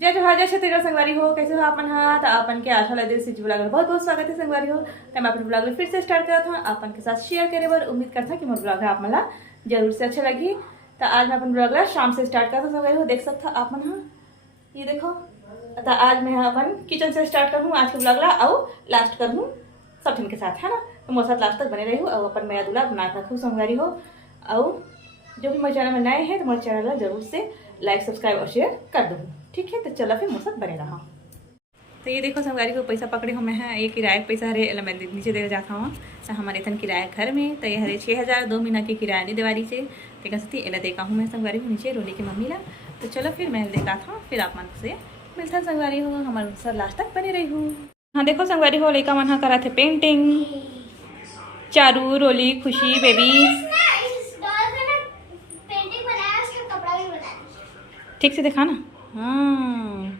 जय जोहार जय छत्तीसगढ़ संगवारी हो। कैसे हो अपन हा तो अपन के आशा लगे से ब्लॉग में बहुत बहुत स्वागत है संगवारी हो। तो मैं अपने ब्लॉग में फिर से स्टार्ट करता हूँ अपन के साथ शेयर करे बर। उम्मीद करता कि मोर ब्लॉग है आप मला जरूर से अच्छा लगी। तो आज मैं अपन ब्लॉग शाम से स्टार्ट करता हूँ संगवारी हो। देख सकता आप मन हा ये देखो। तो आज मैं अपन किचन से स्टार्ट करूँ आज के ब्लॉग ला और लास्ट करूँ सब के साथ है ना। तो मोर साथ लास्ट तक बने रही हूँ और अपन मेरा दूल्हा बना रखूँ संगवारी हो। और जो भी मेरे चैनल में नए हैं तो मेरे चैनल जरूर से लाइक सब्सक्राइब और शेयर कर दूँ। ठीक है तो चलो फिर मुझसे बने रहा। तो ये देखो संगवारी को पैसा पकड़े हो मैं है ये किराए का पैसा हरे मैं नीचे दे जाता हूँ। तो हमारे इतन किराया घर में तो ये हरे 6000 2 महीना की किराया नहीं दिवाली से ठीक है एला देखा हूँ मैं संगवारी को नीचे रोली की मम्मी ला। तो चलो फिर मैं देखा था फिर आप मन से मिलता संगवारी हो हमारे सर लास्ट तक बने रही हूँ। हाँ देखो संगवारी हो लड़का मन करा थे पेंटिंग चारू रोली खुशी बेबी ठीक से दिखा ना। हाँ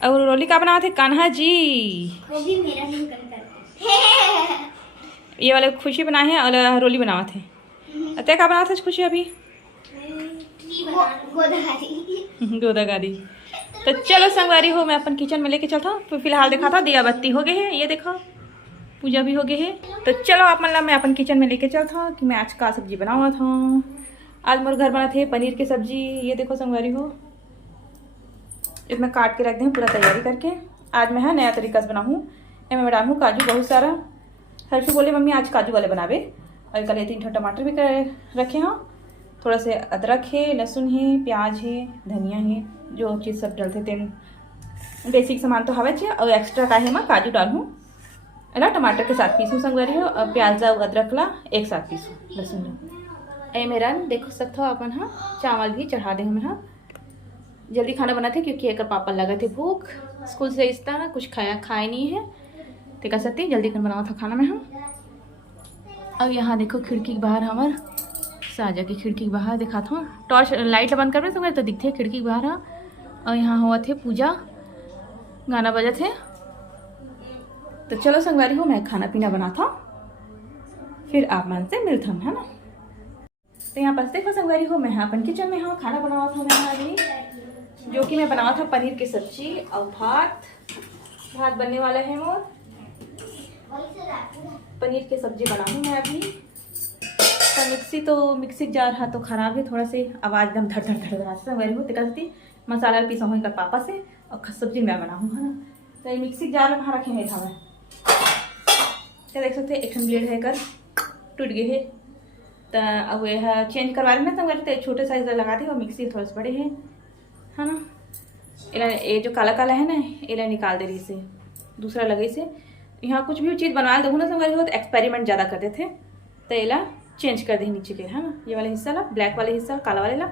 और रोली का बनाए थे कान्हा जी वो भी मेरा नहीं करता ये वाले खुशी बनाए हैं और रोली बनाए थे। अतः का बनाए थे खुशी अभी गोदागारी। तो चलो संगवारी हो मैं अपन किचन में लेके चलता हूँ। तो फिलहाल देखा था दिया बत्ती हो गए है ये देखो पूजा भी हो गई है। तो चलो आप मतलब मैं अपन किचन में लेके चलता हूँ कि मैं आज का सब्जी बनाऊँगा था। आज मेरे घर बना थे पनीर की सब्जी ये देखो संगवारी हो इसमें काट के रख दें पूरा तैयारी करके। आज मैं नया तरीका से बनाऊँ मैं डालूँ काजू बहुत सारा। हर्षू बोले मम्मी आज काजू वाले बनावे और कल 3 टमाटर भी रखे हैं थोड़ा से अदरक है लहसुन है प्याज है धनिया है जो चीज़ सब डालते थे बेसिक सामान तो हवा चाहिए और एक्स्ट्रा का है मैं काजू डालूँ है ना टमाटर के साथ पीसूँ संगवारी हो और प्याज ला अदरक ला एक साथ पीसूँ लहसुन ला। मेरा देखो सकते हो अपन हाँ चावल भी चढ़ा दे मैं हाँ जल्दी खाना बनाते क्योंकि एक पापा लगा थे भूख स्कूल से इस तरह कुछ खाए नहीं है तो कर सकते जल्दी कर बनावा था खाना में हम। और यहाँ देखो खिड़की के बाहर हमार साजा की खिड़की के बाहर दिखा था टॉर्च लाइट बंद कर रहे तो दिखते खिड़की के बाहर। और यहाँ हुआ थे पूजा गाना बजा थे। तो चलो संगवारी हो मैं खाना पीना बना था फिर आप मन से मिलता है ना। तो यहाँ पर देखो संगवारी हो मैं अपन किचन में हाँ खाना बनावा था मैं अभी जो कि मैं बनावा था पनीर की सब्जी और भात बनने वाला है मोर पनीर की सब्जी बनाऊँ मैं अभी। तो मिक्सी जार हा तो खराब है थोड़ा से आवाज़ एकदम धड़ धड़ धड़ धड़ संगवारी हो तिकती मसाला पीसा हुई कर पापा से और सब्जी मैं बनाऊँ है ना। तो ये मिक्सी जार में वहाँ रखे हैं था मैं क्या देख सकते एक ब्लेड है कर टूट गए है तो अब यह चेंज करवा रहे हैं संगवारी तो छोटे साइज लगा थे और मिक्सी थोड़ा सा बड़े हैं है ना। ये जो काला काला है ना इला निकाल दे रही से दूसरा लगे से यहाँ कुछ भी चीज़ बनवा दो ना संगवारी हो तो एक्सपेरिमेंट ज़्यादा करते थे तो इला चेंज कर दे नीचे के है ना। ये वाला हिस्सा ला ब्लैक वाले हिस्सा काला वाले ला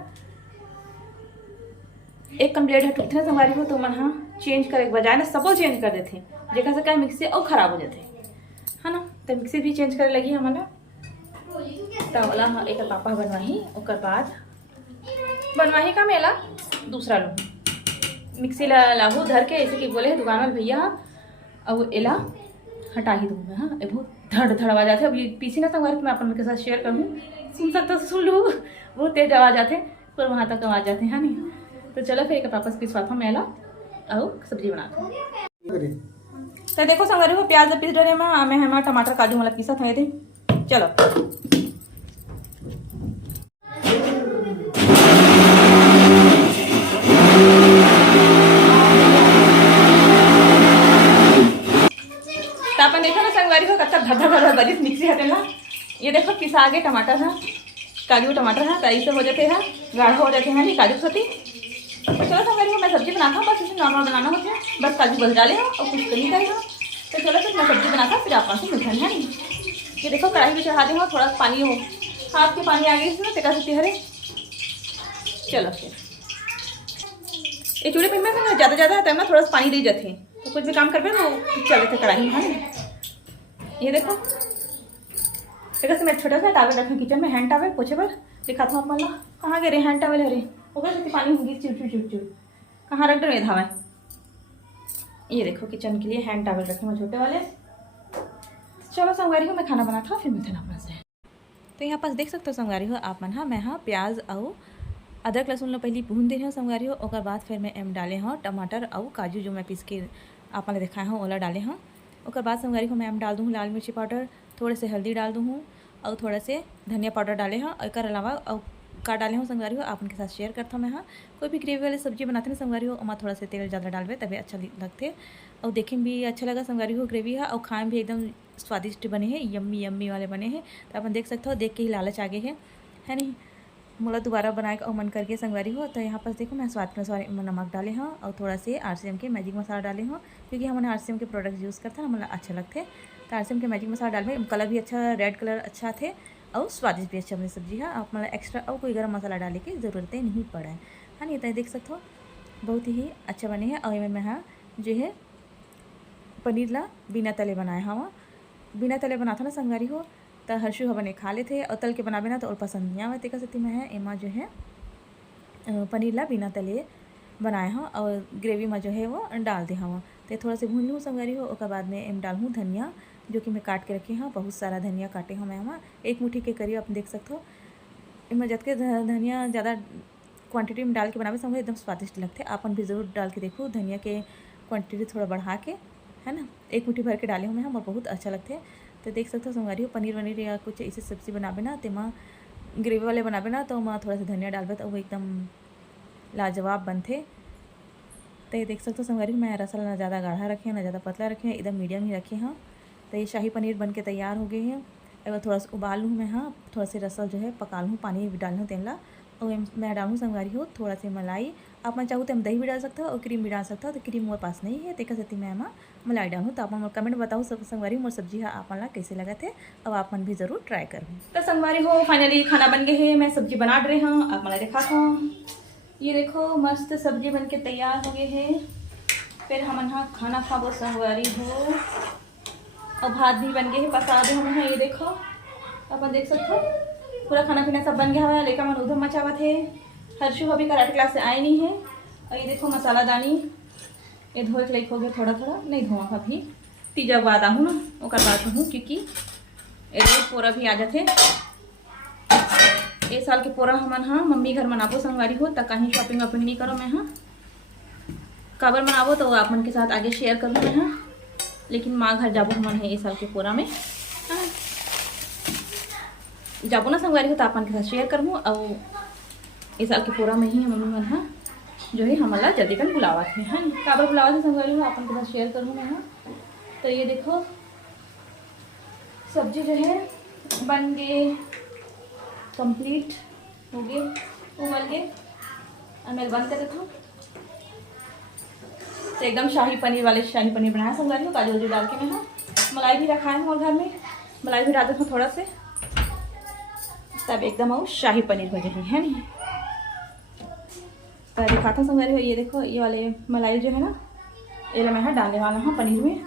एक कंप्लीट है टूटना संगवारी हो तो मन हाँ चेंज करे बजाय ना सब चेंज कर देते जेका से क्या मिक्सी और ख़राब हो जाते है ना। तो मिक्सी भी चेंज करे लगी हमारा तो वाला हाँ एक पापा बनवाही और बाद बनवाही का मेला दूसरा लो मिक्सी लाहू धर के ऐसे कि बोले दुकान वाले भैया और एला हटा ही दूँ मैं हाँ बहुत धड़ धड़ आवाज आते अब ये पीछे ना संगवारी मैं अपन के साथ शेयर करूँ सुन सकता सुन लो बहुत तेज आवाज आते पर वहाँ तक आवाज आते हैं नहीं। तो चलो फिर एक वापस पिसवा था मेला और सब्जी बनाता हूँ। तो देखो संगवारी हो प्याज पीस डरे मैं हमारा टमाटर काजू वाला पीसा था ये चलो। अपन देखो ना संगवारी को कच्चा धर धर धर बरिस मिक्सी हटे ना ये देखो पिसा आगे टमाटर है काजू टमाटर है कई से हो जाते हैं गाढ़ा हो जाते हैं नहीं काजू सती। तो चलो संगवारी को मैं सब्जी बनाता हूँ बस इसे नॉर्मल बनाना होता है बस काजू बस डाले हो और कुछ नहीं करेगा। तो चलो फिर मैं सब्जी बनाता हूँ फिर आप से मिलता है नहीं। ये देखो कढ़ाई में चढ़ा दें थोड़ा पानी हो हाथ के पानी आ गई इसमें टेका सकती हरे। चलो फिर ये चूल्हे पे में ज़्यादा आता है ना थोड़ा सा पानी दे जाते हैं तो कुछ भी काम कर पे तो चले थे कढ़ाई में है। ये देखो देखो से मैं छोटा सा टावल रखा किचन में हैंड टावल पोछे पर दिखाता हूँ अपना कहाँ गए रे हैंड टावल हरे होगा सकती पानी होगी चिड़ कहाँ रख डे धावा। ये देखो किचन के लिए हैंड टावल रखे मैं छोटे वाले। चलो संगवारी को मैं खाना बनाता हूँ फिर मिलते हैं अपना से। तो यहाँ पास देख सकते हो संगवारी हो आप मन हाँ मैं हाँ प्याज और अदरक लहसुन ला पहले भून दे संगवारी हो, ओकर बाद फिर मैं एम डाले हाँ टमाटर और काजू जो मैं पीस के आप मन दिखाए हूँ ओला डाले हाँ। ओकर बाद संगवारी को मैं एम डाल दूँ लाल मिर्ची पाउडर, थोड़े से हल्दी डाल दूँ और थोड़ा से धनिया पाउडर डाले हाँ। और अलावा और का डाले हूँ संगवारी हो आप उनके साथ शेयर करता हूँ मैं हाँ। कोई भी ग्रेवी वाली सब्जी बनाते हैं संगवारी हो वहाँ थोड़ा से तेल ज़्यादा डालवे तभी अच्छा लगते और देखे में भी अच्छा लगा संगवारी हो ग्रेवी है और खाए में भी एकदम स्वादिष्ट बने हैं, यम्मी यम्मी वाले बने हैं। तो अपन देख सकते हो, देख के ही लालच आगे है नहीं मोला दोबारा बनाए और मन करके संगवारी हो। तो यहाँ पर देखो मैं स्वाद के अनुसार नमक डाले हाँ और थोड़ा से RCM के मैजिक मसाला डाले हाँ, क्योंकि हमने RCM के प्रोडक्ट्स यूज़ करते हैं हमें अच्छे लगते। तो RCM के मैजिक मसाला डालने कलर भी अच्छा, रेड कलर अच्छा थे और स्वादिष्ट भी अच्छा बनी सब्जी है। आप मतलब एक्स्ट्रा और कोई गर्म मसाला डालने की ज़रूरत नहीं पड़ा है नहीं। तो देख सकते हो बहुत ही अच्छा बने हैं। और मैं हाँ जो है पनीर ला बिना तले बनाए हाँ, बिना तले बनाता ना संगवारी हो तो हर्षु बने खा लेते और तल के बनाबे ना तो और पसंद नहीं आवे। तेका सती मैं एमा जो है पनीर ला बिना तले बनाए हाँ और ग्रेवी में जो है वो डाल दे हाँ। तो थोड़ा से भून लूँ संगवारी हो, उसके बाद में एम डाल हूँ धनिया जो कि मैं काट के रखी हाँ, बहुत सारा धनिया काटे हाँ मैं वहाँ एक मुट्ठी के करीब आप देख सकते हो। इनमें जब के धनिया ज़्यादा क्वांटिटी में डाल के बनावे संगे एकदम स्वादिष्ट लगते। आपन भी ज़रूर डाल के देखो धनिया के क्वांटिटी थोड़ा बढ़ा के है ना, एक मुट्ठी भर के डाले हूँ मैं हम और बहुत अच्छा लगते हैं। तो देख सकते हो संगवारी हो पनीर वनीर या कुछ ऐसी सब्ज़ी बनाबे ना तो माँ ग्रेवी वाले बनाबे ना तो माँ थोड़ा सा धनिया डालबे तो वो एकदम लाजवाब बनते। तो ये देख सकते हो संगवारी हो मैं रसल ना ज़्यादा गाढ़ा रखे ना ज़्यादा पतला रखे, एकदम मीडियम ही रखे हाँ। तो ये शाही पनीर बन के तैयार हो गए हैं। अगर थोड़ा सा उबाल लूँ मैं हाँ, थोड़ा सा रसल जो है पका लूँ, पानी भी डाल लूँ तेला और मैं डालूँ संगवारी हो थोड़ा सी मलाई। आप मैं चाहूँ तो हम दही भी डाल सकते हो और क्रीम भी डाल सकते हो। तो क्रीम मेरे पास नहीं है तेका सती मैं मलाई डालूँ। तो आप मन कमेंट बताओ सब संगवारी मोर सब्जी है आप मन ला कैसे लगा थे, अब आप मन भी ज़रूर ट्राई करूँ। तो संगवारी हो फाइनली खाना बन गए है, मैं सब्जी बना रहे हाँ, आप मला देखा था ये देखो मस्त सब्जी बन के तैयार हो गए है। फिर हम हाँ खाना खाबो संगवारी हो और भात भी बन गए है पसा दे हम ये देखो अपन देख सकते हो पूरा खाना पीना सब बन गया है। लेकर मन उधर मचावा थे, हर्षु अभी कराटे क्लास से आए नहीं है। और ये देखो मसाला दानी ये धोए के लाइक हो गया, थोड़ा थोड़ा नहीं धोआ अभी तीजा बाद आहूँ ना और बाद हूँ क्योंकि ये पोरा भी आ जाते। ए साल के पोरा हमन हाँ मम्मी घर मनाबो संगवारी हो तो कहीं शॉपिंग वॉपिंग नहीं करो मैं हाँ, काबर मनाबो तो आप मन के साथ आगे शेयर करूँ मैं हाँ। लेकिन माँ घर जाबो हमन है इस साल के पूरा में हाँ, जाबो ना संगवारी हो तो आप मन के साथ शेयर करूँ। और इस साल के पूरा में ही मम्मी मन हाँ जो है हमारा जल्दी कर बुलावा थे हाँ, काबर बुलावा थे संगवारी हो आप मन के साथ शेयर करूँ मैं हाँ। तो ये देखो सब्जी जो है बन गए कंप्लीट हो गए उबल गए और मैं बंद कर देता हूँ। तो एकदम शाही पनीर वाले शाही पनीर बनाया संगवारी हो, काजू वाजू डाल के मैं हाँ, मलाई भी रखा है और घर में मलाई भी डाल देता हूँ थोड़ा से तब एकदम और शाही पनीर हो जाए है नहीं। तो दिखाता हूँ संगवारी हो ये देखो ये वाले मलाई जो है ना ये मैं हाँ डालने वाला हाँ पनीर में,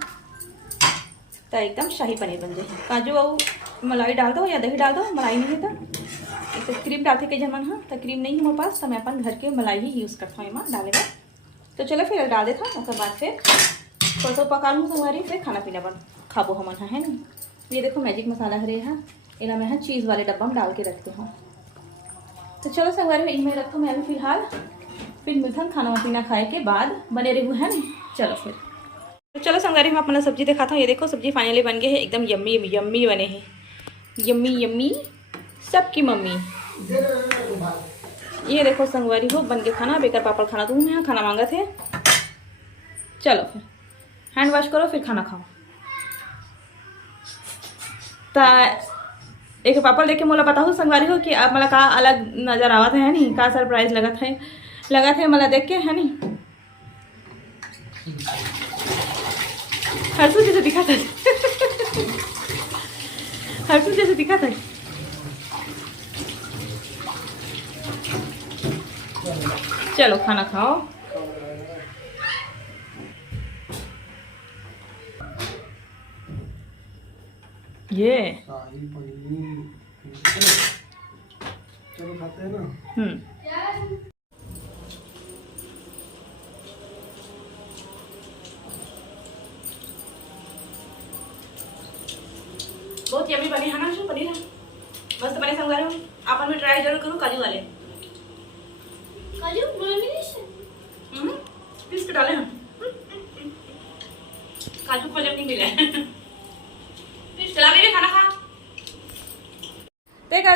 तो एकदम शाही पनीर बन जाए। काजू और मलाई डाल दो या दही डाल दो, मलाई नहीं है तो क्रीम डालते कई जमन हाँ, तो क्रीम नहीं है मेरे पास तो मैं अपन घर के मलाई ही यूज़ करता हूँ डाले में। तो चलो फिर डाल देता हूँ उसके बाद फिर थोड़ा सा पका लूँ संगवारी फिर खाना पीना बन खाबो हमन हाँ है ना। ये देखो मैजिक मसाला हरे हाँ इना मैं हाँ चीज़ वाले डब्बा में डाल के रखती हूँ। तो चलो संगवारी में इनमें रखता हूँ मैं अभी फिलहाल, फिर मिलता हूँ खाना पीना खाए के बाद बने रहूँ है ना। चलो फिर तो चलो संगवारी में अपना सब्जी दिखाता हूँ। ये देखो सब्जी फाइनली बन गए है, एकदम यम्मी यम्मी बने हैं, यम्मी यम्मी सबकी मम्मी। ये देखो संगवारी हो बन के खाना बेकर पापड़ खाना दूँ मैं खाना मांगा थे। चलो फिर हैंड वॉश करो फिर खाना खाओ। तो एक पापड़ देख के मोला बताओ संगवारी हो कि आप मला का अलग नज़र आवा है नहीं, का सरप्राइज लगा थे मला देख के है नहीं। हर्षु जैसे दिखा था हर्षु जैसे दिखा था। चलो खाना खाओ। ये चलो खाते हैं ना। बहुत यम्मी बने है ना पनीर, मस्त बने संगवारी हो। आप भी ट्राई जरूर करो काजू वाले। बिस्कुट डाले हैं काजू खोजब नहीं मिले चला भी खाना खा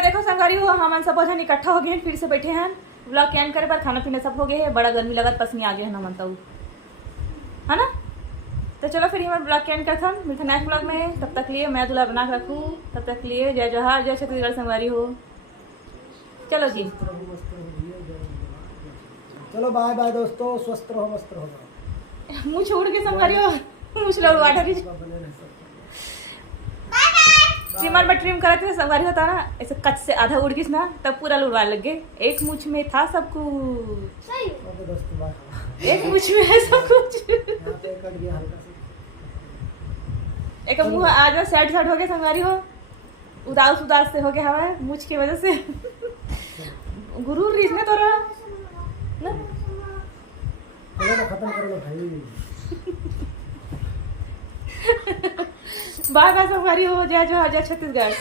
देखो संगवारी हो हम सब भोजन इकट्ठा हो गए हैं फिर से बैठे हैं ब्लॉग के एंड करे पर खाना पीना सब हो गए है बड़ा गर्मी लगत पसनी आ गए है ना मनता है ना। तो चलो फिर हमारे ब्लॉग के एंड करता हूँ मिलते नेक्स्ट ब्लॉग में। तब तक लिए मैं दूल्हा बना के रखूँ तब तक लिए जय जोहार जय छत्तीसगढ़ संगवारी हो। चलो जी चलो बाय बाय दोस्तों, स्वस्थ रहो मस्त रहो। मुँह छोड़ के संगवारी हो मुँह लोग वाटर बने रह सकते। ट्रिमर में ट्रिम करते थे संगवारी होता ना ऐसे कच से आधा उड़ गई ना तब पूरा लुड़वा लग गए। एक मुछ में था सब कुछ सही ओके दोस्तों बाय। एक मुछ में है सब कुछ यहाँ पे कट गया हल्का सा। एक मुँह आज सेट हो गया संगवारी हो उदास उदास से हो गया हवा मुछ की वजह से गुरु रीस में तो रहा ना चलो ना खत्म करो भाई। बाय बाय संगवारी हो जय जोहार जय छत्तीसगढ़।